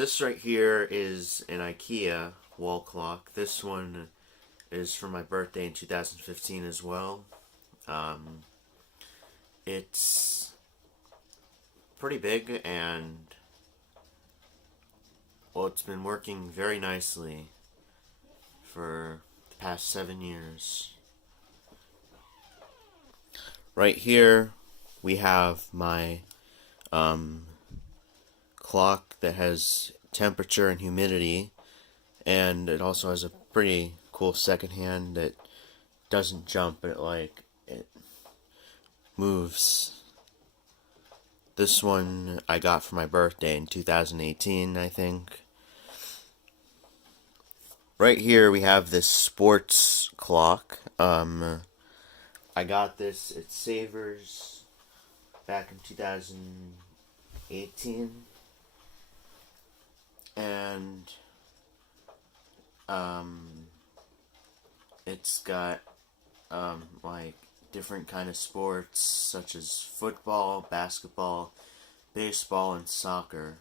This right here is an Ikea wall clock. This one is for my birthday in 2015 as well. It's pretty big and, well, it's been working very nicely for the past 7 years. Right here we have my clock that has temperature and humidity, and it also has a pretty cool second hand that doesn't jump, but it moves. This one I got for my birthday in 2018, I think. Right here we have this sports clock. I got this at Savers back in 2018, and it's got like different kind of sports such as football, basketball, baseball, and soccer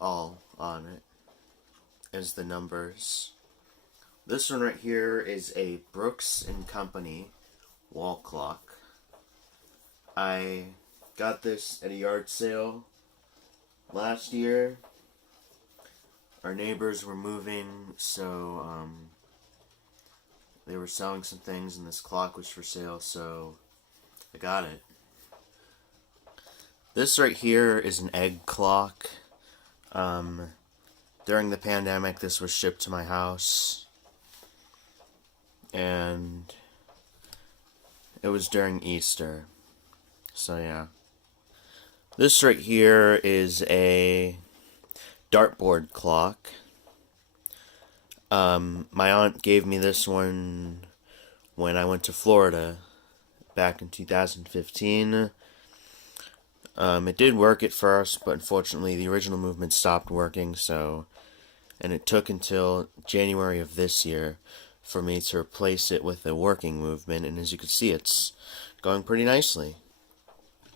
all on it as the numbers. This one right here is a Brookes and Company wall clock. I got this at a yard sale last year. Our neighbors were moving, so they were selling some things and this clock was for sale, so I got it. This right here is an egg clock. During the pandemic, this was shipped to my house, and it was during Easter, so yeah. This right here is a Dartboard clock. My aunt gave me this one when I went to Florida back in 2015. It did work at first, but unfortunately the original movement stopped working, and it took until January of this year for me to replace it with a working movement, and as you can see, it's going pretty nicely.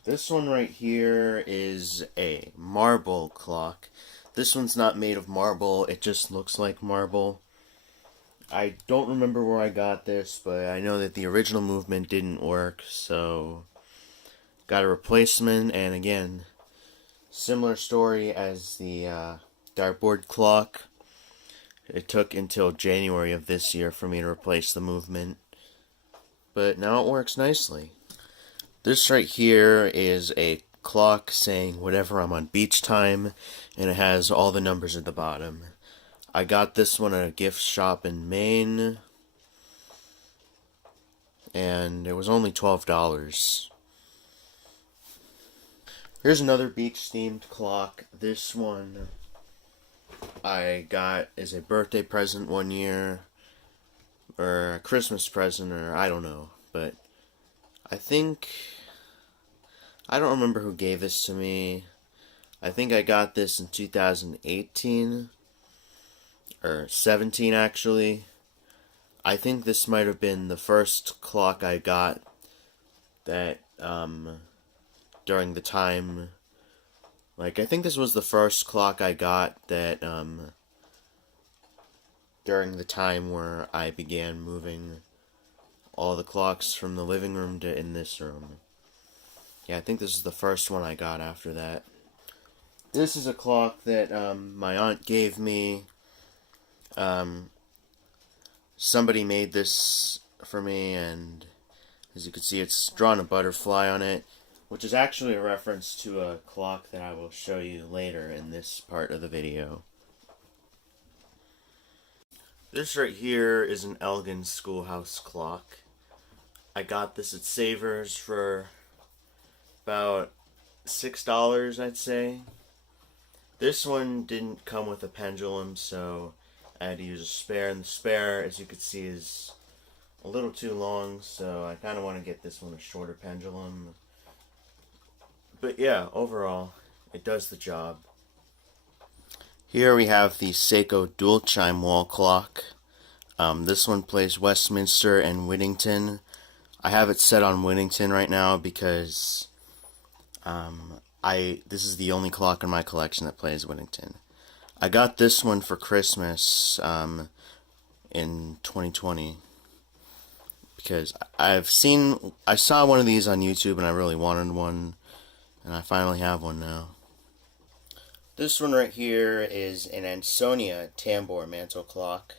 This one right here is a marble clock. This one's not made of marble, it just looks like marble. I don't remember where I got this, but I know that the original movement didn't work, so got a replacement, and again, similar story as the Dartboard clock. It took until January of this year for me to replace the movement, but now it works nicely. This right here is a clock saying whenever I'm on beach time, and it has all the numbers at the bottom. I got this one at a gift shop in Maine, and it was only $12. Here's another beach-themed clock. This one I got as a birthday present one year, or a Christmas present, or I don't know, but I don't remember who gave this to me. I think I got this in 2018, or 17 actually. I think this might have been the first clock I got that, during the time, I think this was the first clock I got that, during the time where I began moving all the clocks from the living room to in this room. Yeah, I think this is the first one I got after that. This is a clock that my aunt gave me. Somebody made this for me, and as you can see, it's drawn a butterfly on it, which is actually a reference to a clock that I will show you later in this part of the video. This right here is an Elgin Schoolhouse clock. I got this at Savers for about $6, I'd say. This one didn't come with a pendulum, so I had to use a spare, and the spare, as you can see, is a little too long, so I kind of want to get this one a shorter pendulum. But yeah, overall, it does the job. Here we have the Seiko Dual Chime wall clock. This one plays Westminster and Whittington. I have it set on Whittington right now because this is the only clock in my collection that plays Whittington. I got this one for Christmas in 2020 because I saw one of these on YouTube and I really wanted one, and I finally have one now. This one right here is an Ansonia Tambour Mantel Clock.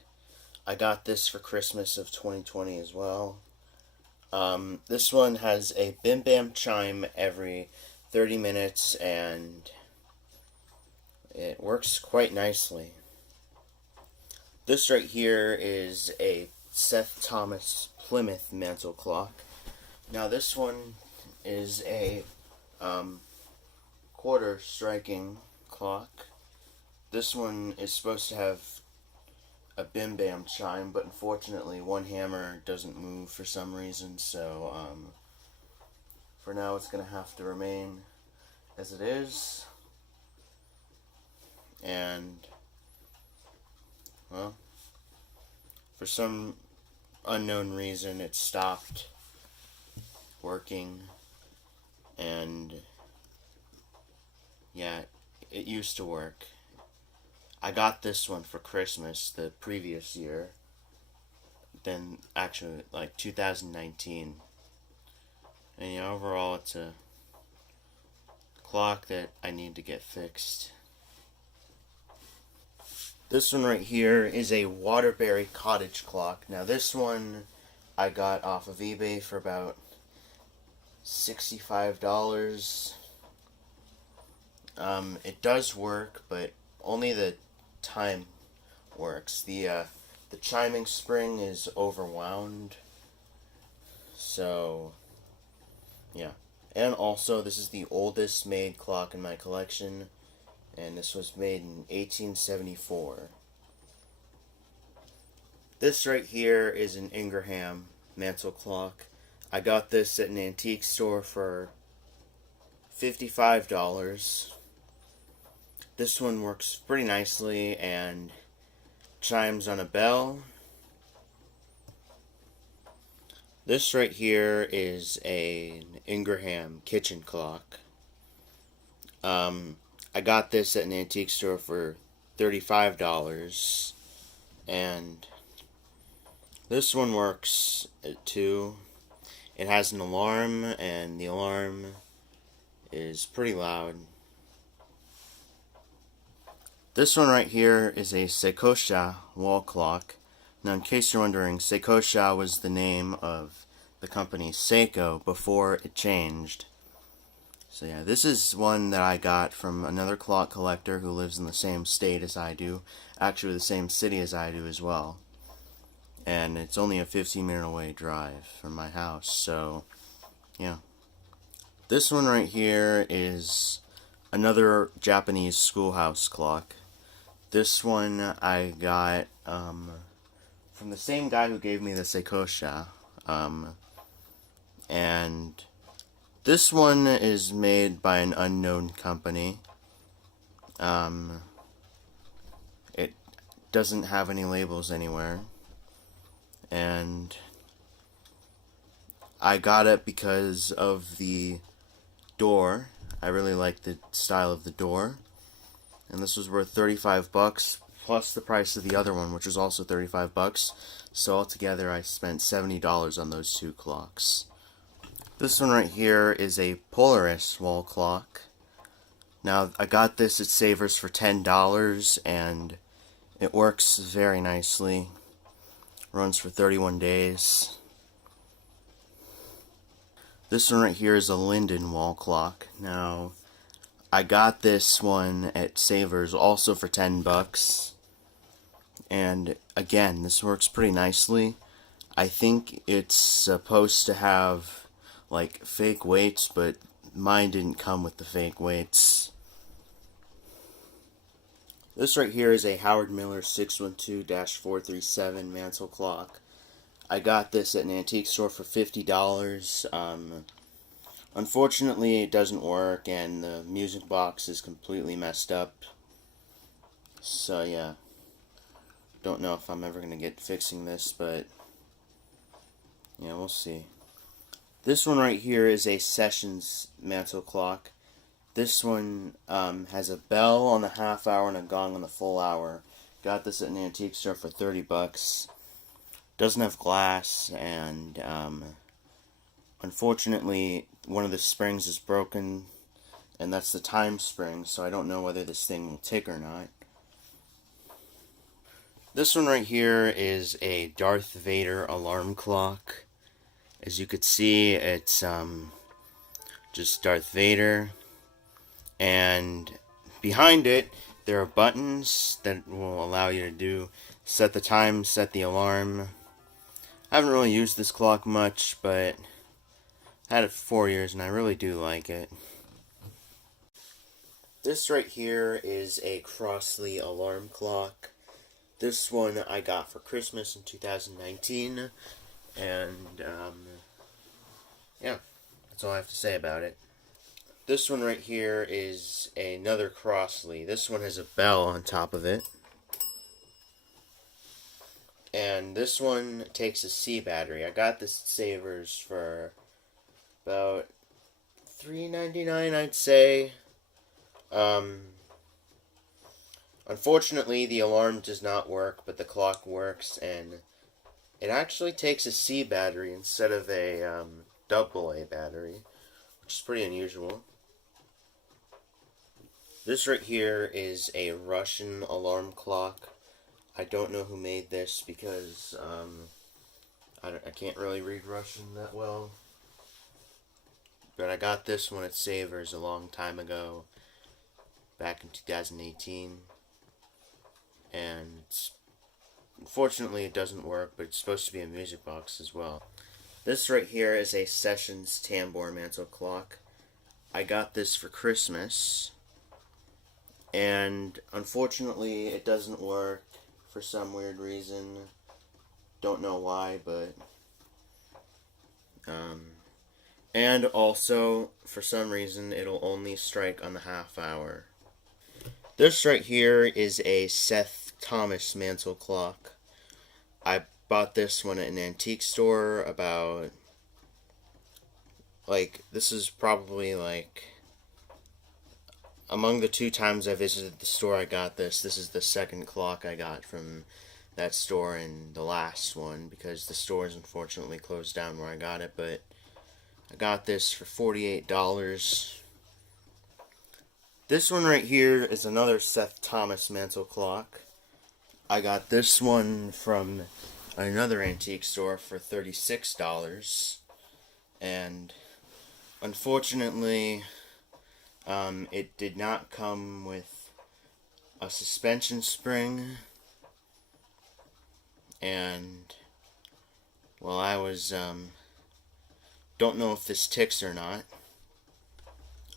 I got this for Christmas of 2020 as well. This one has a Bim-Bam chime every 30 minutes, and it works quite nicely. This right here is a Seth Thomas Plymouth Mantel Clock. Now this one is a quarter striking clock. This one is supposed to have a Bim-Bam chime, but unfortunately one hammer doesn't move for some reason, so for now it's going to have to remain as it is. And, well, for some unknown reason it stopped working, and yeah, it used to work. I got this one for Christmas the previous year, then actually like 2019, and yeah, overall it's a clock that I need to get fixed. This one right here is a Waterbury Cottage clock. Now this one I got off of eBay for about $65. It does work, but only the time works. The chiming spring is overwound. So, yeah. And also, this is the oldest made clock in my collection, and this was made in 1874. This right here is an Ingraham mantel clock. I got this at an antique store for $55. This one works pretty nicely and chimes on a bell. This right here is an Ingraham kitchen clock. I got this at an antique store for $35, and this one works too. It has an alarm, and the alarm is pretty loud. This one right here is a Seikosha wall clock. Now, in case you're wondering, Seikosha was the name of the company Seiko before it changed. So yeah, this is one that I got from another clock collector who lives in the same state as I do. Actually, the same city as I do as well. And it's only a 15-minute away drive from my house, so yeah. This one right here is another Japanese schoolhouse clock. This one I got from the same guy who gave me the Seikosha. And this one is made by an unknown company. It doesn't have any labels anywhere. And I got it because of the door. I really like the style of the door. And this was worth $35 plus the price of the other one, which was also $35. So altogether I spent $70 on those two clocks. This one right here is a Polaris wall clock. Now, I got this at Savers for $10, and it works very nicely. Runs for 31 days. This one right here is a Linden wall clock. Now, I got this one at Savers also for $10. And again, this works pretty nicely. I think it's supposed to have like fake weights, but mine didn't come with the fake weights. This right here is a Howard Miller 612-437 mantel clock. I got this at an antique store for $50. Unfortunately, it doesn't work, and the music box is completely messed up. So yeah, don't know if I'm ever going to get fixing this, but yeah, we'll see. This one right here is a Sessions mantel clock. This one has a bell on the half hour and a gong on the full hour. Got this at an antique store for $30. Doesn't have glass, and unfortunately one of the springs is broken, and that's the time spring, so I don't know whether this thing will tick or not. This one right here is a Darth Vader alarm clock. As you could see, it's just Darth Vader, and behind it there are buttons that will allow you to set the time, set the alarm. I haven't really used this clock much, but I had it for 4 years and I really do like it. This right here is a Crosley Alarm Clock. This one I got for Christmas in 2019, and yeah, that's all I have to say about it. This one right here is another Crosley. This one has a bell on top of it. And this one takes a C battery. I got this at Savers for about $3.99, I'd say. Unfortunately, the alarm does not work, but the clock works, and it actually takes a C battery instead of a AA battery, which is pretty unusual. This right here is a Russian alarm clock. I don't know who made this because I can't really read Russian that well. But I got this one at Savers a long time ago, back in 2018. And unfortunately it doesn't work, but it's supposed to be a music box as well. This right here is a Sessions Tambour Mantel Clock. I got this for Christmas, and unfortunately it doesn't work for some weird reason. Don't know why, but and also for some reason it'll only strike on the half hour. This right here is a Seth Thomas mantel clock. I bought this one at an antique store about, this is probably among the 2 times I visited the store I got this. This is the second clock I got from that store and the last one, because the store is unfortunately closed down where I got it, but I got this for $48. This one right here is another Seth Thomas mantel clock. I got this one from another antique store for $36, and unfortunately it did not come with a suspension spring, and well, I was don't know if this ticks or not.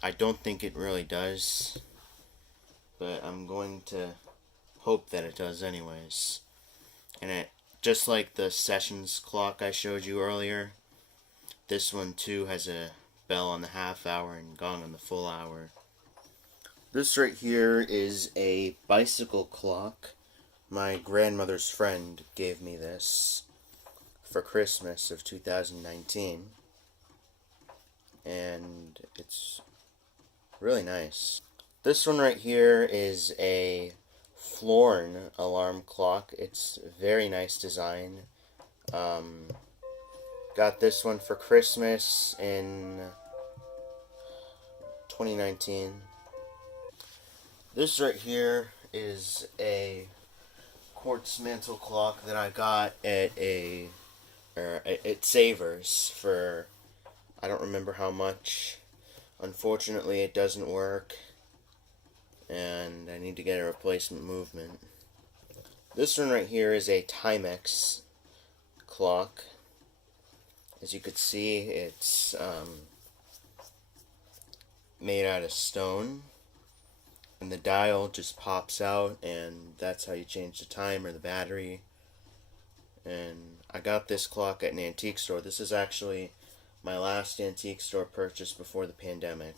I don't think it really does, but I'm going to hope that it does anyways. And it, just like the Sessions clock I showed you earlier, this one too has a bell on the half hour and gong on the full hour. This right here is a bicycle clock. My grandmother's friend gave me this for Christmas of 2019, and it's really nice. This one right here is a Florn alarm clock. It's a very nice design. Got this one for Christmas in 2019. This right here is a quartz mantel clock that I got at at Savers for, I don't remember how much. Unfortunately, it doesn't work, and I need to get a replacement movement. This one right here is a Timex clock. As you could see, it's made out of stone, and the dial just pops out, and that's how you change the time or the battery. And I got this clock at an antique store. This is actually my last antique store purchase before the pandemic.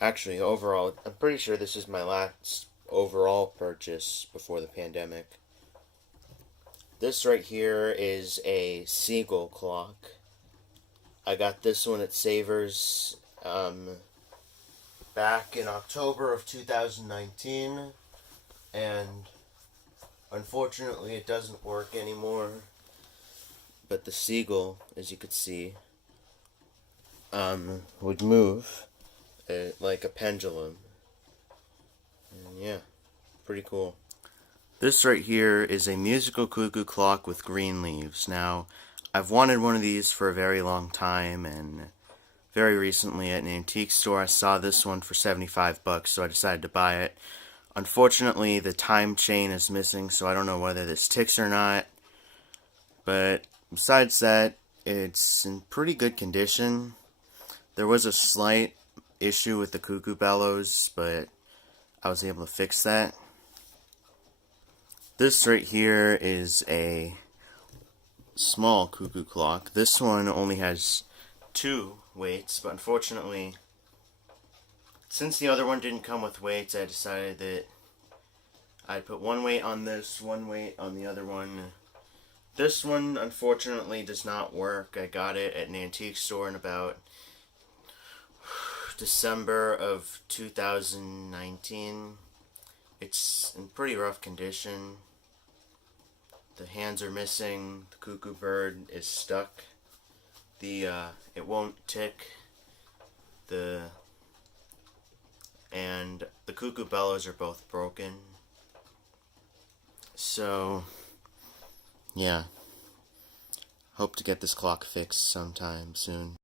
Actually, overall, I'm pretty sure this is my last overall purchase before the pandemic. This right here is a Seagull clock. I got this one at Savers back in October of 2019, and unfortunately it doesn't work anymore. But the Seagull, as you could see, would move like a pendulum. And yeah, pretty cool. This right here is a musical cuckoo clock with green leaves. Now, I've wanted one of these for a very long time, and very recently at an antique store I saw this one for $75, so I decided to buy it. Unfortunately, the time chain is missing, so I don't know whether this ticks or not. But besides that, it's in pretty good condition. There was a slight issue with the cuckoo bellows, but I was able to fix that. This right here is a small cuckoo clock. This one only has 2 weights, but unfortunately, since the other one didn't come with weights, I decided that I'd put 1 weight on this, 1 weight on the other one. This one, unfortunately, does not work. I got it at an antique store in about December of 2019. It's in pretty rough condition. The hands are missing. The cuckoo bird is stuck. It won't tick. And the cuckoo bellows are both broken. So, yeah. Hope to get this clock fixed sometime soon.